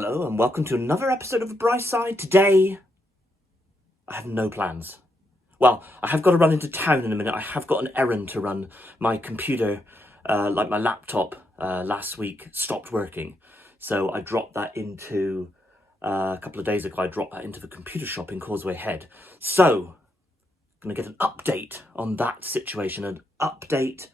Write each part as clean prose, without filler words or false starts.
Hello and welcome to another episode of The Bright Side. Today, I have no plans. Well, I have got to run into town in a minute. I have got an errand to run. My computer, like my laptop, last week stopped working. So I dropped that into, a couple of days ago, I dropped that into the computer shop in Causeway Head. So, I'm going to get an update on that situation, an update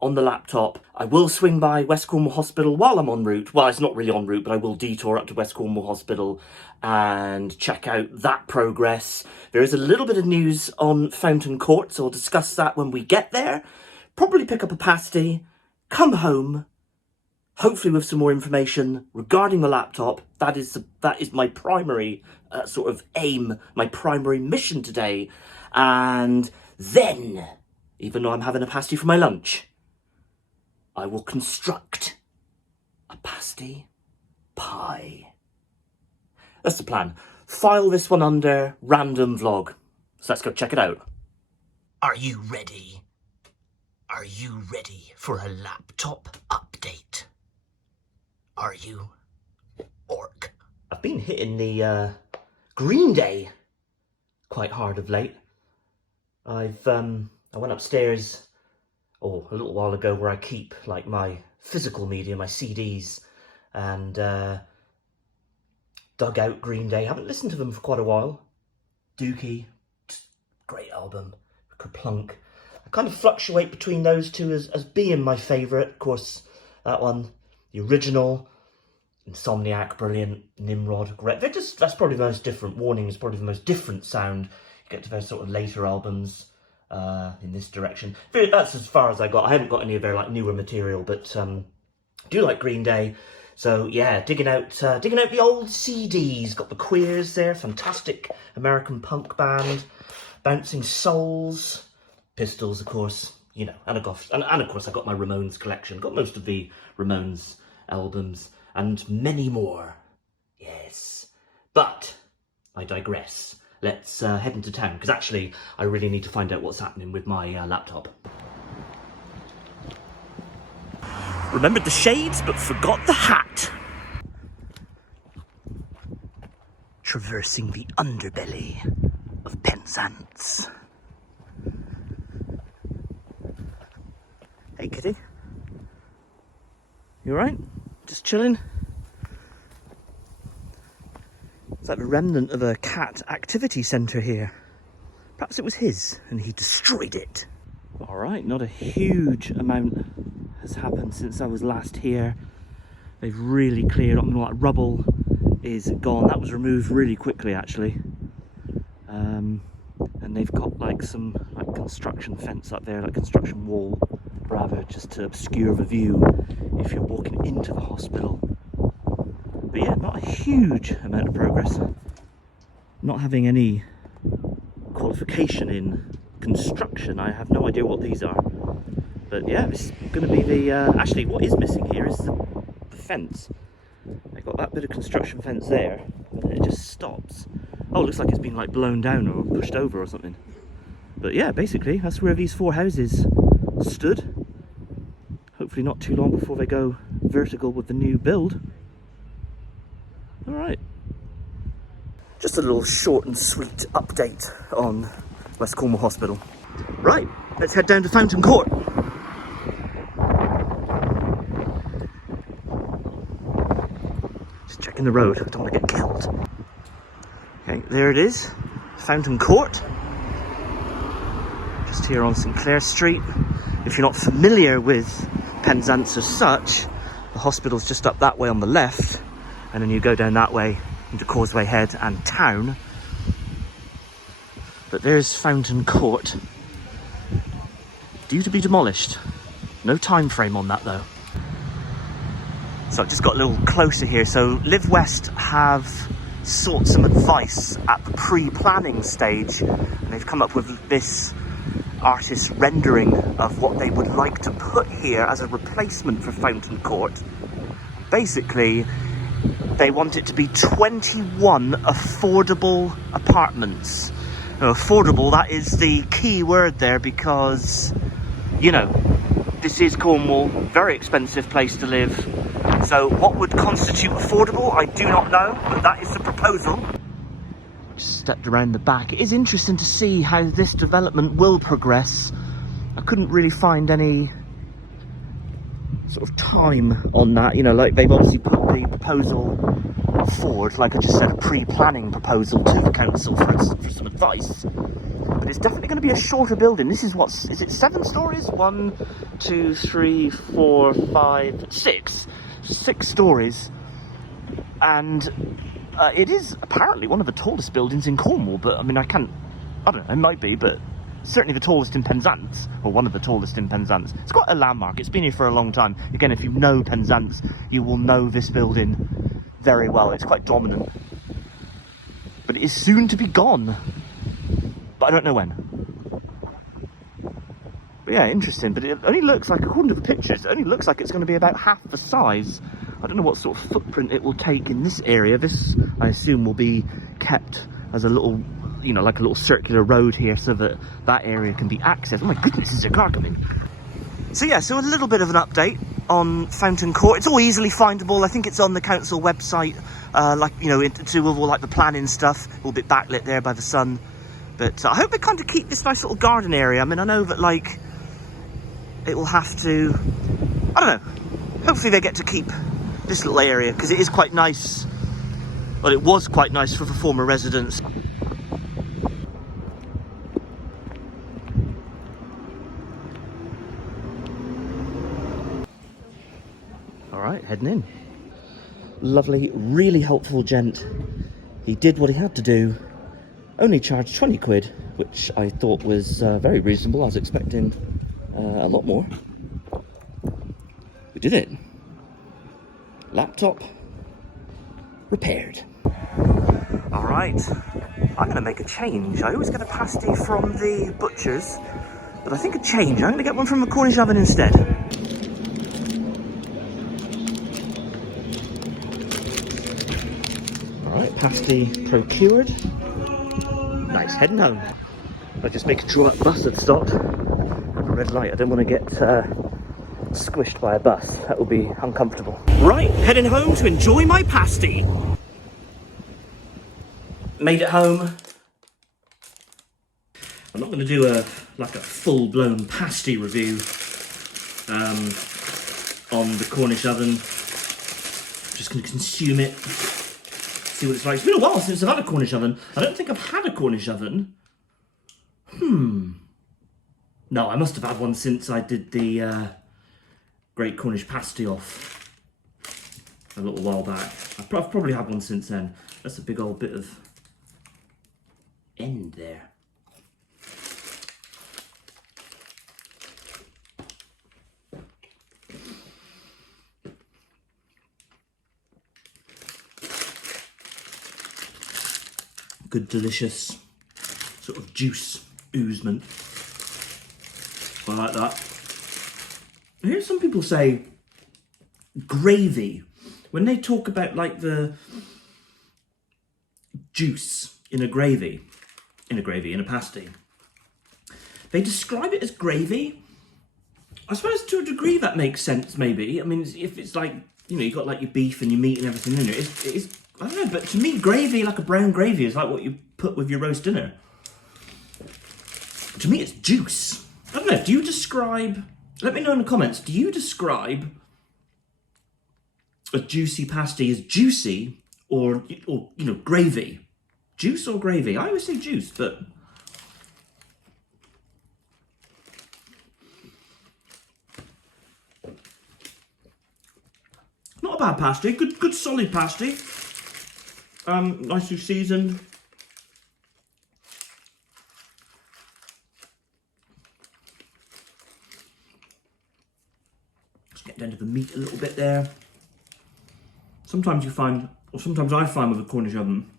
on the laptop. I will swing by West Cornwall Hospital while I'm en route. Well, it's not really en route, but I will detour up to West Cornwall Hospital and check out that progress. There is a little bit of news on Fountain Court, so I'll discuss that when we get there. Probably pick up a pasty, come home, hopefully with some more information regarding the laptop. That is my primary sort of aim, my primary mission today. And then, even though I'm having a pasty for my lunch, I will construct a pasty pie. That's the plan. File this one under random vlog. So let's go check it out. Are you ready? Are you ready for a laptop update? Are you? Orc. I've been hitting the Green Day quite hard of late. I went upstairs a little while ago where I keep like my physical media, my CDs, and dug out Green Day. Haven't listened to them for quite a while. Dookie, great album. Kerplunk. I kind of fluctuate between those two as being my favourite. Of course, that one, the original, Insomniac, brilliant, Nimrod, great. That's probably the most different. Warning is probably the most different sound. You get to those sort of later albums. In this direction. That's as far as I got. I haven't got any of their like newer material, but do like Green Day. So yeah, digging out the old CDs. Got the Queers there, fantastic American punk band. Bouncing Souls, Pistols, of course. You know, and of course I got my Ramones collection. Got most of the Ramones albums and many more. Yes, but I digress. Let's head into town, because actually I really need to find out what's happening with my laptop. Remembered the shades, but forgot the hat. Traversing the underbelly of Penzance. Hey kitty. You alright? Just chilling? It's like the remnant of a cat activity centre here. Perhaps it was his and he destroyed it. Alright, not a huge amount has happened since I was last here. They've really cleared up, like rubble is gone. That was removed really quickly actually. And they've got like some like construction fence up there, like construction wall, rather, just to obscure the view if you're walking into the hospital. But yeah, not a huge amount of progress. Not having any qualification in construction, I have no idea what these are. But yeah, this is going to be the... actually, what is missing here is the fence. They got that bit of construction fence there, and then it just stops. Oh, it looks like it's been like blown down or pushed over or something. But yeah, basically, that's where these four houses stood. Hopefully not too long before they go vertical with the new build. Alright. Just a little short and sweet update on West Cornwall Hospital. Right, let's head down to Fountain Court. Just checking the road, I don't want to get killed. Okay, there it is, Fountain Court. Just here on St Clair Street. If you're not familiar with Penzance as such, the hospital's just up that way on the left. And then you go down that way into Causeway Head and town. But there's Fountain Court. Due to be demolished. No time frame on that though. So I've just got a little closer here. So Live West have sought some advice at the pre-planning stage. And they've come up with this artist's rendering of what they would like to put here as a replacement for Fountain Court. Basically, they want it to be 21 affordable apartments. Now, affordable, that is the key word there, because, you know, this is Cornwall, very expensive place to live. So what would constitute affordable, I do not know, but that is the proposal. Just stepped around the back. It is interesting to see how this development will progress. I couldn't really find any sort of time on that, you know, like they've obviously put the proposal forward, like I just said, a pre-planning proposal to the council for some advice. But it's definitely going to be a shorter building. This is is it 7 stories? 1, 2, 3, 4, 5, 6. 6 stories. And it is apparently one of the tallest buildings in Cornwall, but I mean, I don't know, it might be, but certainly the tallest in Penzance, or one of the tallest in Penzance. It's quite a landmark. It's been here for a long time. Again, if you know Penzance, you will know this building very well. It's quite dominant. But it is soon to be gone. But I don't know when. But yeah, interesting. But it only looks like, according to the pictures, it only looks like it's going to be about half the size. I don't know what sort of footprint it will take in this area. This, I assume, will be kept as a little, you know, like a little circular road here so that that area can be accessed. Oh my goodness, is there a car coming? So yeah, so a little bit of an update on Fountain Court. It's all easily findable. I think it's on the council website, like, you know, to all like the planning stuff. A little bit backlit there by the sun. But I hope they kind of keep this nice little garden area. I mean, I know that, like, it will have to, I don't know, hopefully they get to keep this little area, because it is quite nice. Well, it was quite nice for the former residents. All right, heading in. Lovely, really helpful gent. He did what he had to do. Only charged 20 quid, which I thought was very reasonable. I was expecting a lot more. We did it. Laptop repaired. All right, I'm going to make a change. I always get a pasty from the butcher's, but I think a change. I'm going to get one from the Cornish Oven instead. All right, pasty procured. Nice, heading home. I'm just making sure that bus had stopped. Red light, I don't want to get squished by a bus. That would be uncomfortable. Right, heading home to enjoy my pasty. Made it home. I'm not going to do a full-blown pasty review on the Cornish Oven. Just going to consume it. See what it's like. It's been a while since I've had a Cornish Oven. I don't think I've had a Cornish Oven. No, I must have had one since I did the Great Cornish Pasty off a little while back. I've probably had one since then. That's a big old bit of end there. Good, delicious sort of juice oozement. I like that. I hear some people say gravy when they talk about like the juice in a gravy, in a pasty. They describe it as gravy. I suppose to a degree that makes sense, maybe. I mean, if it's like, you know, you've got like your beef and your meat and everything in there, it is, I don't know, but to me, gravy, like a brown gravy, is like what you put with your roast dinner. To me, it's juice. I don't know, do you describe, let me know in the comments, do you describe a juicy pasty as juicy or you know, gravy? Juice or gravy? I always say juice, but not a bad pasty. Good solid pasty. Nicely seasoned. Just get down to the meat a little bit there. Sometimes you find, or sometimes I find with a Cornish oven,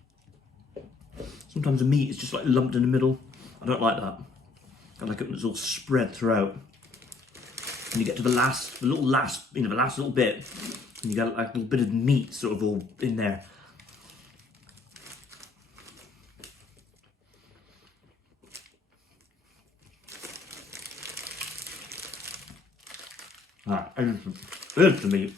sometimes the meat is just like lumped in the middle. I don't like that. I like it when it's all spread throughout. And you get to the last little bit, and you got like a little bit of meat sort of all in there. Alright, there's the meat.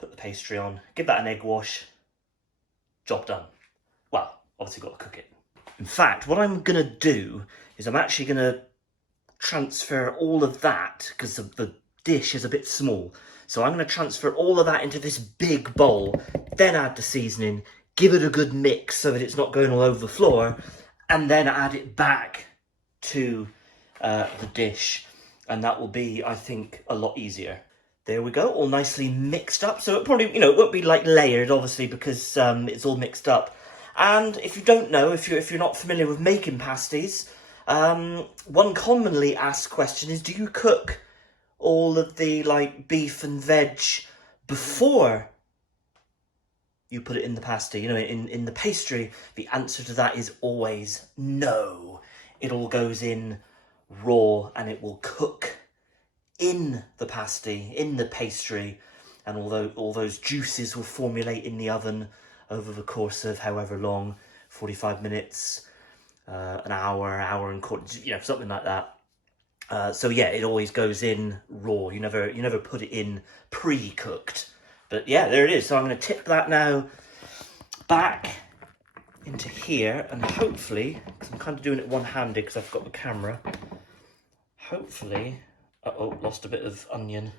put the pastry on, give that an egg wash, job done. Well, obviously got to cook it. In fact, what I'm going to do is I'm actually going to transfer all of that, because the dish is a bit small. So I'm going to transfer all of that into this big bowl, then add the seasoning, give it a good mix so that it's not going all over the floor, and then add it back to the dish. And that will be, I think, a lot easier. There we go, all nicely mixed up. So it probably, it won't be like layered, obviously, because it's all mixed up. And if you don't know, if you're not familiar with making pasties, one commonly asked question is, do you cook all of the like beef and veg before you put it in the pasty? In the pastry, the answer to that is always no. It all goes in raw and it will cook in the pasty, in the pastry, and although all those juices will formulate in the oven over the course of however long, 45 minutes, an hour and a quarter, something like that. So yeah, it always goes in raw. You never put it in pre-cooked. But yeah, there it is. So I'm going to tip that now back into here, and hopefully, because I'm kind of doing it one-handed because I've got the camera, hopefully, uh-oh, lost a bit of onion.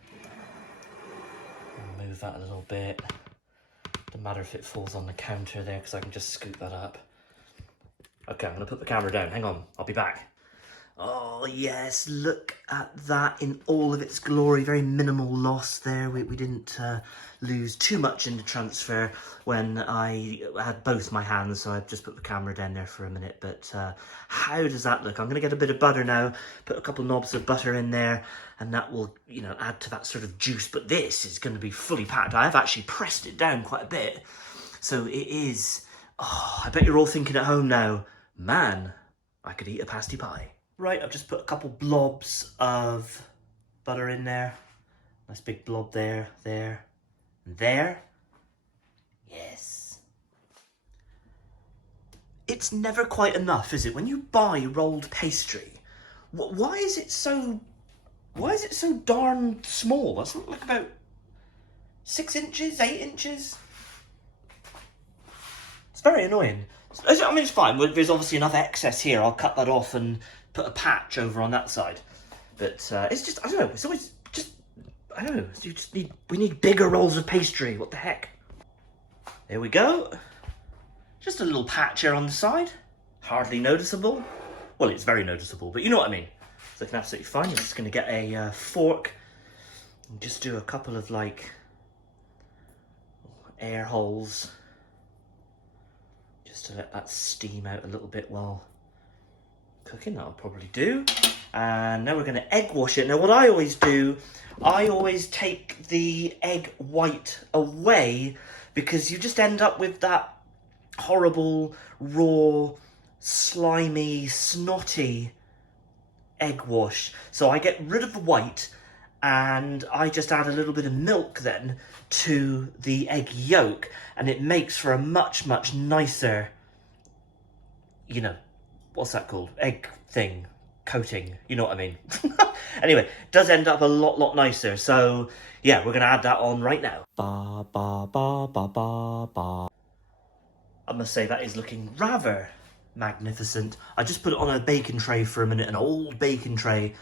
Move that a little bit. Doesn't matter if it falls on the counter there, because I can just scoop that up. Okay, I'm going to put the camera down. Hang on, I'll be back. Oh yes, look at that in all of its glory. Very minimal loss there. We didn't lose too much in the transfer when I had both my hands, so I just put the camera down there for a minute. But how does that look? I'm going to get a bit of butter now, put a couple knobs of butter in there, and that will, add to that sort of juice. But this is going to be fully packed. I have actually pressed it down quite a bit. So it is, I bet you're all thinking at home now, man, I could eat a pasty pie. Right, I've just put a couple blobs of butter in there. Nice big blob there, and there. Yes. It's never quite enough, is it? When you buy rolled pastry, why is it so darn small? Doesn't it look about 6 inches, 8 inches? It's very annoying. I mean, it's fine. There's obviously enough excess here. I'll cut that off and put a patch over on that side. But it's just, I don't know, it's always just, I don't know, we need bigger rolls of pastry. What the heck? There we go. Just a little patch here on the side. Hardly noticeable. Well, it's very noticeable, but you know what I mean. It's looking absolutely fine. I'm just going to get a fork and just do a couple of like air holes, just to let that steam out a little bit while cooking. That'll probably do. And now we're going to egg wash it. Now what I always do, I always take the egg white away, because you just end up with that horrible, raw, slimy, snotty egg wash. So I get rid of the white and I just add a little bit of milk then to the egg yolk, and it makes for a much, much nicer, what's that called? Egg thing, coating, you know what I mean? Anyway, it does end up a lot nicer. So yeah, we're going to add that on right now. Ba, ba, ba, ba, ba, ba. I must say that is looking rather magnificent. I just put it on a baking tray for a minute, an old baking tray,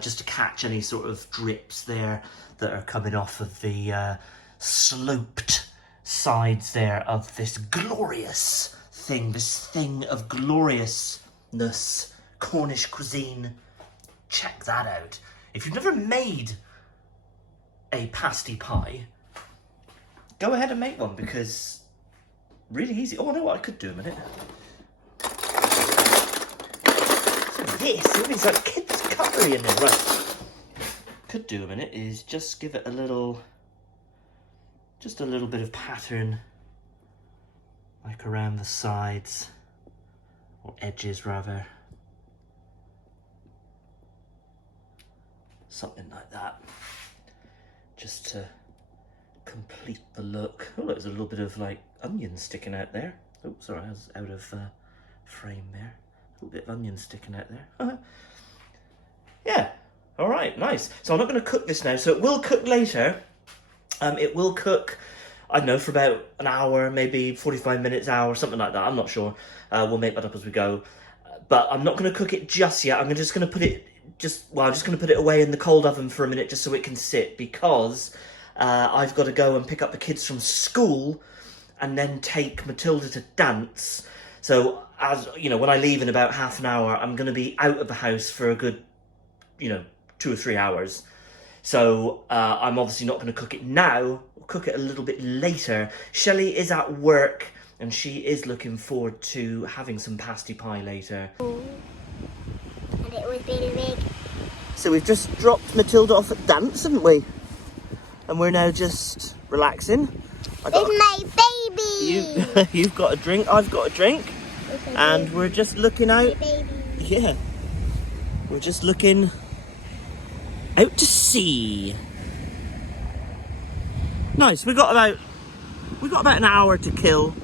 just to catch any sort of drips there that are coming off of the sloped sides there of this glorious thing, this thing of gloriousness, Cornish cuisine. Check that out. If you've never made a pasty pie, go ahead and make one, because really easy. Oh, I know what I could do a minute. It's like kids' cutlery in there. Right. Could do a minute is just give it a little bit of pattern, like around the sides, or edges rather. Something like that. Just to complete the look. Oh, there's a little bit of like onion sticking out there. Oh, sorry, I was out of frame there. A little bit of onion sticking out there. Yeah, all right, nice. So I'm not going to cook this now, so it will cook later. It will cook, I don't know, for about an hour, maybe 45 minutes, hour, something like that. I'm not sure. We'll make that up as we go. But I'm not going to cook it just yet. I'm just going to put it I'm just going to put it away in the cold oven for a minute just so it can sit, because I've got to go and pick up the kids from school and then take Matilda to dance. So, as you know, when I leave in about half an hour, I'm going to be out of the house for a good, 2 or 3 hours. So I'm obviously not going to cook it now. We'll cook it a little bit later. Shelley is at work and she is looking forward to having some pasty pie later. And it was really big. So we've just dropped Matilda off at dance, haven't we? And we're now just relaxing. It's my baby! You've got a drink, I've got a drink. And we're just looking out. Baby. Yeah. We're just looking out to sea. Nice. We got about an hour to kill.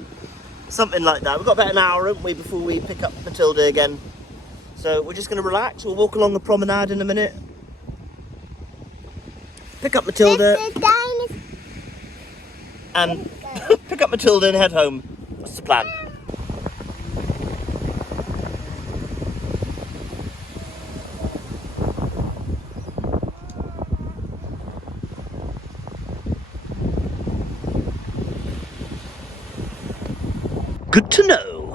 Something like that. We've got about an hour, haven't we, before we pick up Matilda again. So we're just going to relax. We'll walk along the promenade in a minute. Pick up Matilda. And pick up Matilda and head home. That's the plan. Good to know.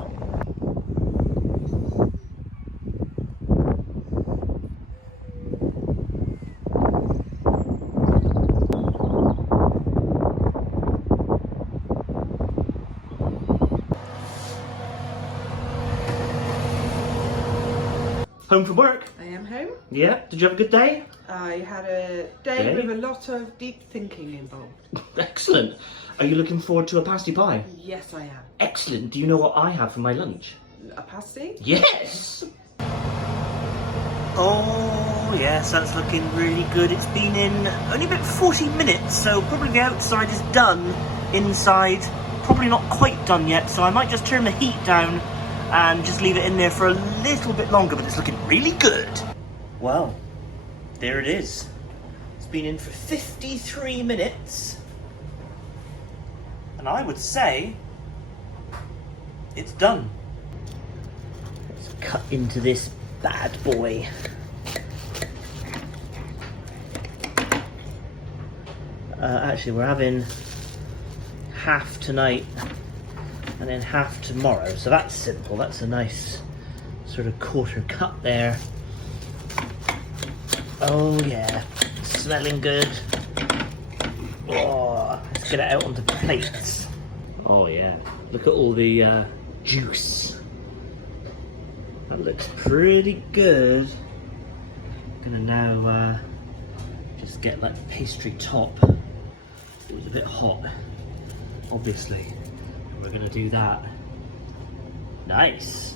Home from work? I am home. Yeah. Did you have a good day? I had a day with a lot of deep thinking involved. Excellent. Are you looking forward to a pasty pie? Yes, I am. Excellent. Do you know what I have for my lunch? A pasty? Yes! Oh, yes, that's looking really good. It's been in only about 40 minutes, so probably the outside is done. Inside, probably not quite done yet, so I might just turn the heat down and just leave it in there for a little bit longer, but it's looking really good. Well, there it is. It's been in for 53 minutes. And I would say it's done. Let's cut into this bad boy. Actually, we're having half tonight and then half tomorrow, so that's simple. That's a nice sort of quarter cut there. Oh yeah, smelling good. Oh, let's get it out onto plates. Oh yeah, look at all the juice. That looks pretty good. I'm gonna now just get like the pastry top. It was a bit hot, obviously. We're gonna do that. Nice.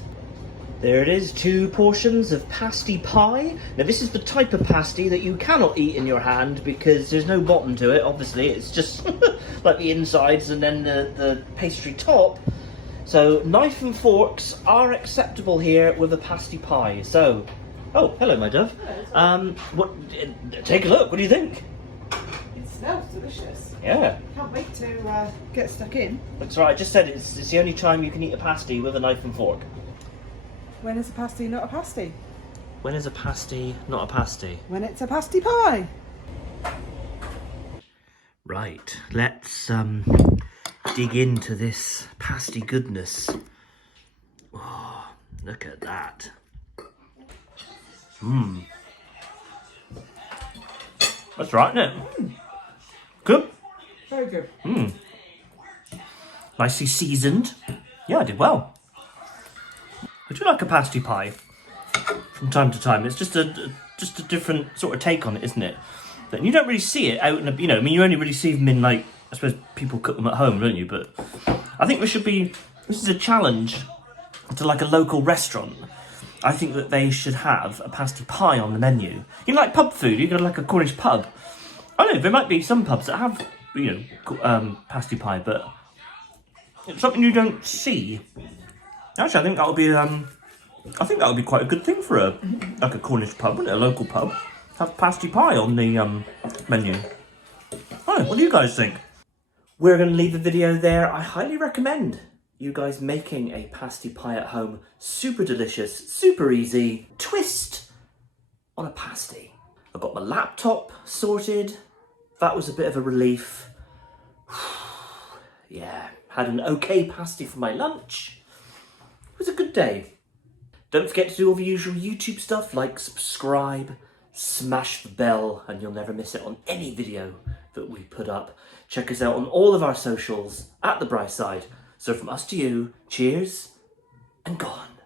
There it is, 2 portions of pasty pie. Now this is the type of pasty that you cannot eat in your hand because there's no bottom to it, obviously. It's just like the insides and then the pastry top. So knife and forks are acceptable here with a pasty pie. So, oh, hello my dove. Take a look, what do you think? It smells delicious. Yeah. Can't wait to get stuck in. That's right, I just said it's the only time you can eat a pasty with a knife and fork. When is a pasty not a pasty? When is a pasty not a pasty? When it's a pasty pie. Right, let's dig into this pasty goodness. Oh, look at that. Mmm. That's right, isn't it? Good? Very good. Mmm. Nicely seasoned. Yeah, I did well. I do like a pasty pie from time to time. It's just a different sort of take on it, isn't it? And you don't really see it out in a, I mean, you only really see them in, like, I suppose people cook them at home, don't you? But I think this is a challenge to like a local restaurant. I think that they should have a pasty pie on the menu. You know, like pub food, you go to like a Cornish pub. I don't know, there might be some pubs that have, pasty pie, but it's something you don't see. Actually, I think that would be quite a good thing for a Cornish pub, wouldn't it? A local pub. Have pasty pie on the menu. I don't know. What do you guys think? We're going to leave the video there. I highly recommend you guys making a pasty pie at home. Super delicious, super easy. Twist on a pasty. I've got my laptop sorted. That was a bit of a relief. Yeah, had an okay pasty for my lunch. It was a good day. Don't forget to do all the usual YouTube stuff like subscribe, smash the bell, and you'll never miss it on any video that we put up. Check us out on all of our socials at The Brightside. So from us to you, cheers and gone.